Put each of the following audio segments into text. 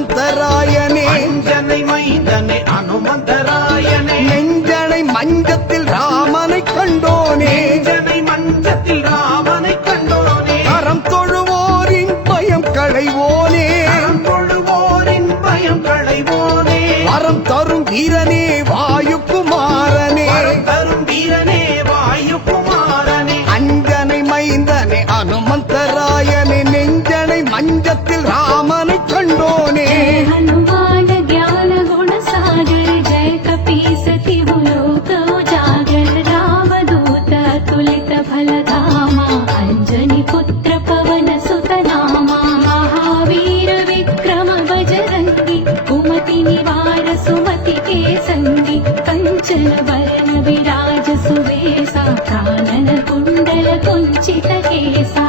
அனுமந்தராயனே அஞ்சனை மைந்தனே அனுமந்தராயனே நெஞ்சனை மஞ்சத்தில் ராமனை கண்டோனே நெஞ்சனை மஞ்சத்தில் ராமனை கண்டோனே கரம் தொழுவோரின் பயம் களைவோனே கரம் தொழுவோரின் பயம் களைவோனே வரம் தரும் வீரனே வாயுகுமாரனே வரம் தரும் வீரனே வாயுகுமாரனே அஞ்சனை மைந்தனே அனுமந்தராயனே நெஞ்சனை மஞ்சத்தில் ராமனை கண்டோனே हनुमान ज्ञान गुण सागर जय कपीसति लोक उजागर रामदूत तुलित फल धामा अंजनी पुत्र पवन सुत नामा महावीर विक्रम बजरंगी कुमति निवार सुमति के संगी कंचन वरण विराज सुवेसा कानन कुंडल कुंचित केसा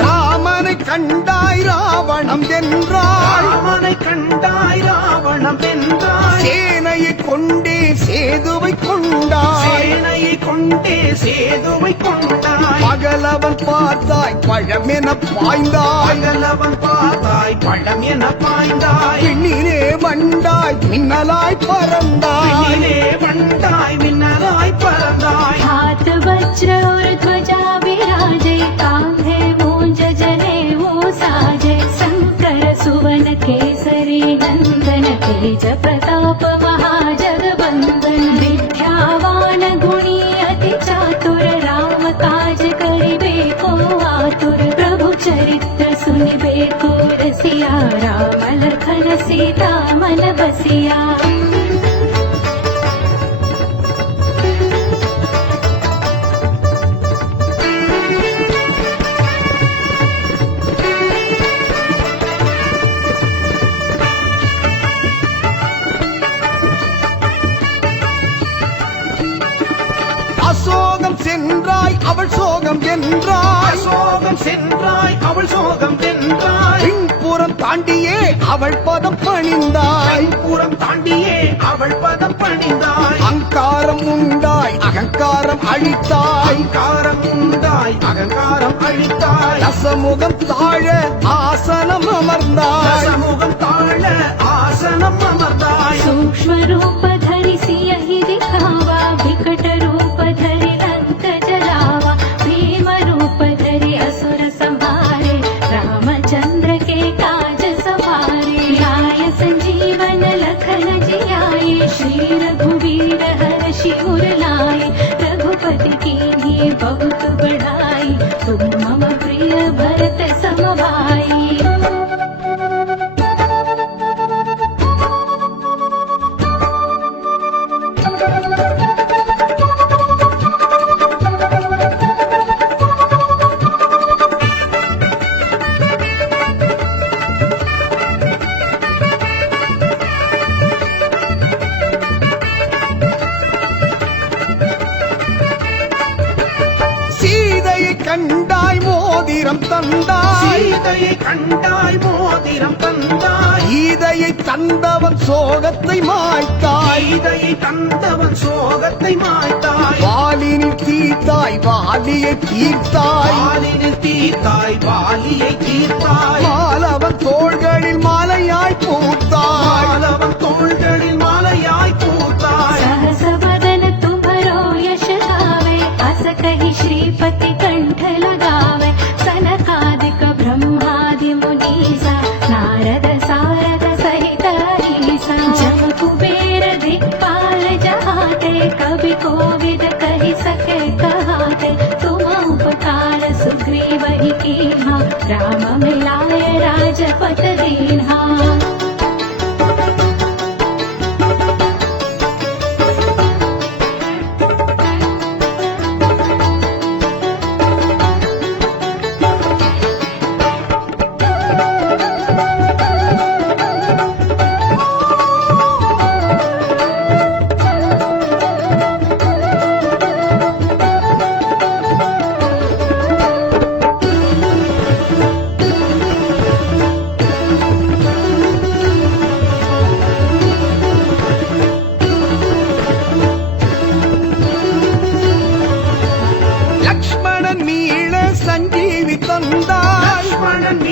ராமனை கண்டாய் ராவணம் வென்றாய் ராமனை கண்டாய் ராவணம் வென்றாய் சேனையை கொண்டே சேதுவை கொண்டாய் சேனையை கொண்டே சேதுவை கொண்டாய் பகலவன் பார்த்தாய் பழமென பாய்ந்தாய் பகலவன் பார்த்தாய் பழம் என பாய்ந்தாய் விண்ணிலே வண்டாய் மின்னலாய் பறந்தாய் விண்ணிலே வந்தாய் மின்னலாய் பறந்தாய் हाथ वज्र और ध्वजा विराजे कांधे मूंज जने वो साजे शंकर सुवन केसरी नंदन तेज प्रताप महाजगबंदन विद्यावान गुणी अति चातुर राम काज करिबे को आतुर प्रभु चरित्र सुनिबे को रसिया राम लखन सीता मन बसिया அசோகம் சென்றாய் அவள் சோகம் என்றாய் சோகம் சென்றாய் அவள் சோகம் வென்றாய் பின்புறம் தாண்டியே அவள் பதம் பணிந்தாய் புறம் தாண்டியே அவள் பதம் பணிந்தாய் அங்காரம் உண்டாய் அகங்காரம் அழித்தாய் அகங்காரம் உண்டாய் அகங்காரம் அழித்தாய் ரசமுகம் தாழ ஆசனம் அமர்ந்தாய் சமூகம் தாழ ஆசனம் அமர்ந்தாய் सूक्ष्म रूप धरि सियहि दिखावा विकट रूप धरि लंक जलावा भीम रूप धरि असुर संहारे रामचंद्र के काज सवारे लाय संजीवन लखन जियाए श्री रघुवीर हर्षि उर लाए रघुपति कीन्ही बहुत बढ़ाई तुम मम प्रिय भरत सम भाई சீதையை கண்டாய் மோதிரம் தந்தாய் சீதையை கண்டாய் மோதிரம் தந்தாய் கீதையை தந்தவன் சோகத்தை மாய்த்தாய் சீதையை தந்தவன் சோகத்தை மாய்த்தாய் வாலினில் தீர்த்தாய் வாலியை தீர்த்தாய் வாலினில் தீர்த்தாய் வாலியை தீர்த்தாய் மாலவன் தோள்களில் மாலையாய் பூத்தாய் மாலவன் தோள்களில் மாலையாய் பூத்தாய் सहस बदन तुम्हरो यश गावे अस कहि श्रीपति कंठ लगावे सनकादिक ब्रह्मादि मुनीसा नारद सारद सहित ईसा जम कुबेर दिक्पाल जहाते कवि कोविद कहि सके कहाते तुम उपकार सुग्रीव ही कीन्हा राम मिलाए राजपत दीन्हा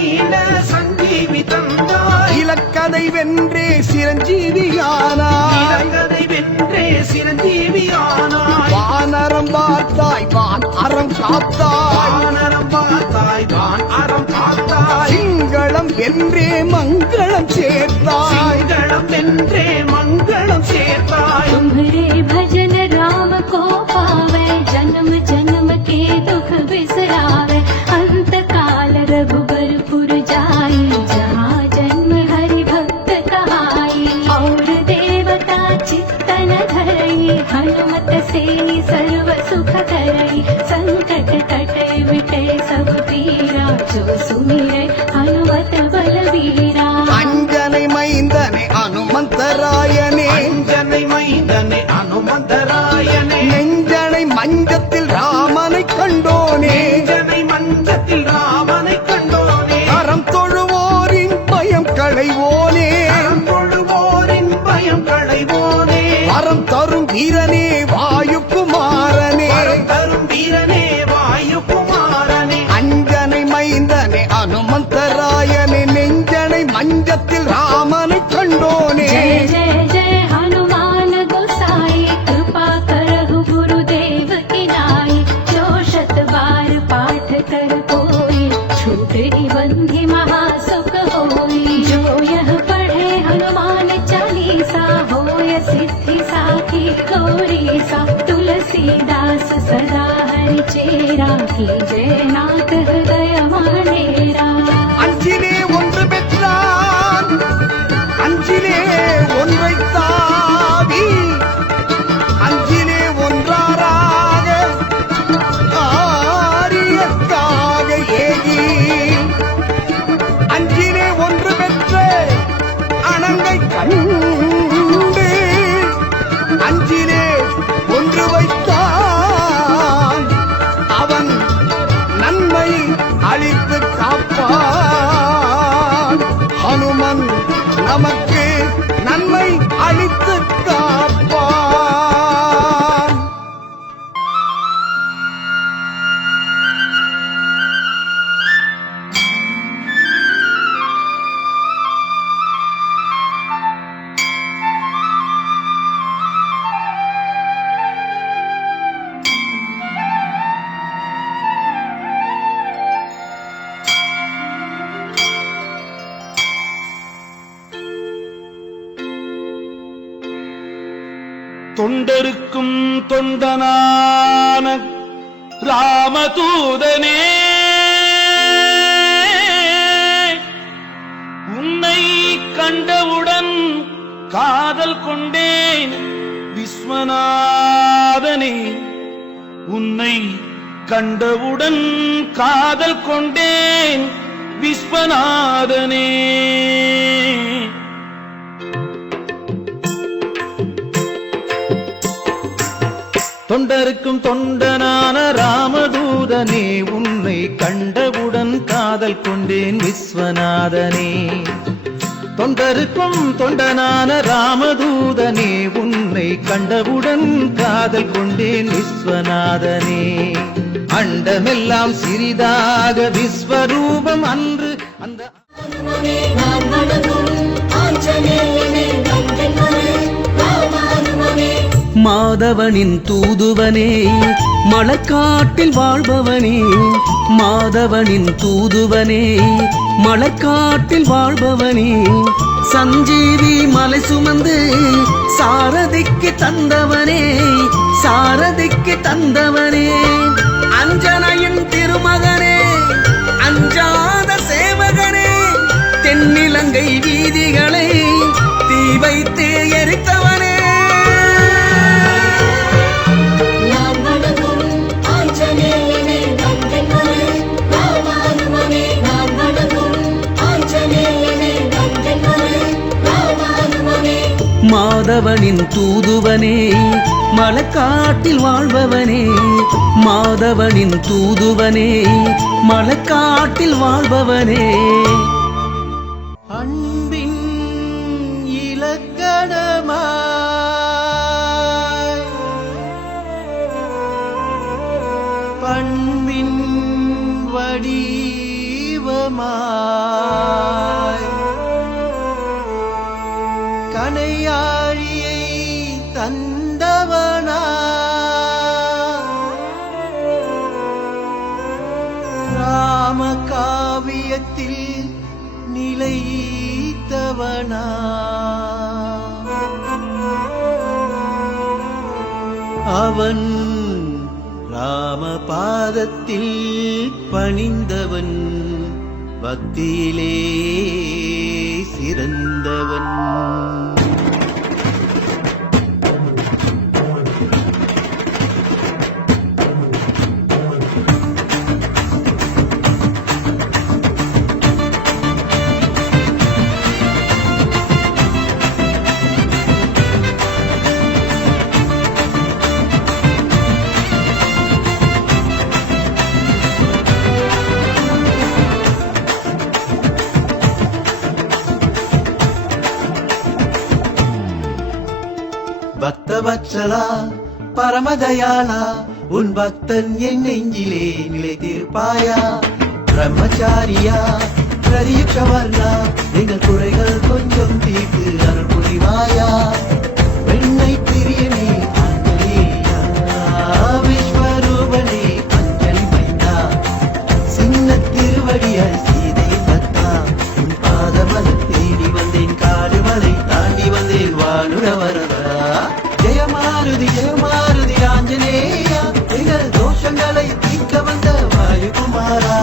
மீள சஞ்சீவி தந்தாய் இலக்கதை வென்றே சிரஞ்சீவியானாய் இலங்கதை வென்றே சிரஞ்சீவியானாய் வானரம் பார்த்தாய் வான் அறம் காத்தாய் வானரம் பார்த்தாய் வான் அறம் பார்த்தாய் சிங்களம் என்றே மங்களம் சேர்த்தாய் சிங்களம் வென்றே மங்களம் சேர்த்தாய் तुम्हारे भजन राम को पावे जन्म जन्म के दुख बिसरावे अंत काल रघुबर पुर जाई जहाँ जन्म हरि भक्त कहाई और देवता चित्तन धरई हनुमत से सर्व सुख करई संकट कटे मिटे सब पीरा जो सुमिरे हनुमत बलवीरा அஞ்சனை மைந்தனை அனுமந்தராயனே அஞ்சனை மைந்தனை அனுமந்தராயனே நெஞ்சனை மஞ்சத்தில் ராமனை கண்டோனே நெஞ்சனை மஞ்சத்தில் ராமனை கண்டோனே அறம் தொழுவோரின் பயம் களைவோனே அறம் தொழுவோரின் பயம் களைவோனே வரம் தரும் வீரனே வாயுக்குமாரனே வரம் தரும் வீரனே வாயுகுமாரனே அஞ்சனை மைந்தனை அனுமந்தராயனே நெஞ்சனை மஞ்சத்தில் ராமனை கண்டோனே जय जय जय हनुमान गोसाई कृपा करहु गुरुदेव की नाई जो शत बार पाठ कर कोई छूट बंधि महासुख होई जो यह पढ़े हनुमान चालीसा होय सिद्धि साखी गौरीसा तुलसीदास सदा हरि चेरा की जय नाथ हृदय मानेरा அஞ்சிலே ஒன்று பெற்றான் அஞ்சிலே ஒன்றை தாவி அஞ்சிலே ஒன்றாராக ஆரியத்தாக ஏகி அஞ்சிலே ஒன்று பெற்ற அணங்கை கண்டு அஞ்சிலே ஒன்று வைத்தான் அவன் நன்மை அளித்து காப்பான் ஹனுமன் நமக்கு நன்மை அளித்து காப்பான் தொண்டருக்கும் தொண்டனான ராமதூதனே உன்னை கண்டவுடன் காதல் கொண்டேன் விஸ்வநாதனே உன்னை கண்டவுடன் காதல் கொண்டேன் விஸ்வநாதனே தொண்டருக்கும் தொண்டனான ராமதூதனே உன்னை கண்டவுடன் காதல் கொண்டேன் விஸ்வநாதனே தொண்டருக்கும் தொண்டனான ராமதூதனே உன்னை கண்டவுடன் காதல் கொண்டேன் விஸ்வநாதனே அண்டமெல்லாம் சிறிதாக விஸ்வரூபம் அன்று அந்த மாதவனின் தூதுவனே மலக்காட்டில் வாழ்பவனே மாதவனின் தூதுவனே மலக்காட்டில் வாழ்பவனே சஞ்சீவி மலை சுமந்து சாரதிக்கு தந்தவனே சாரதிக்கு தந்தவனே அஞ்சனையின் திருமகனே அஞ்சாத சேவகனே தென்னிலங்கை வீதிகளை தீ வைத்து எரித்தவனே மாதவனின் தூதுவனே மலக்காட்டில் வாழ்பவனே மாதவனின் தூதுவனே மலக்காட்டில் வாழ்பவனே அன்பின் இலக்கணமாய் பண்பின் வடிவமாய் கனையாழியை தந்தவனா ராம காவியத்தில் நிலைத்தவனா அவன் ராமபாதத்தில் பணிந்தவன் பக்தியிலே சிறந்தவன் பக்தவத்சலா பரமதயாளா உன் பக்தன் என் நெஞ்சிலே நிலைத்திருப்பாயா பிரம்மச்சாரியா பிரதீட்சவர்ணா எங்கள் குறைகள் கொஞ்சம் தீர்த்து அருள் புரிவாயா வெண்ணை பிரியனே ஆஞ்சநேயா விஸ்வரூபனே அஞ்சலி மைந்தா சின்ன திருவடியாய் சீதை தத்தா உன் பாதமலர் தேடி வந்தேன் காடு மலை தாண்டி வந்தேன் வானுர வரதா ஜெயமாருதி ஜெயமாருதி ஆஞ்சநேயா எங்கள் தோஷங்களை தீர்க்க வந்த வாயுகுமாரா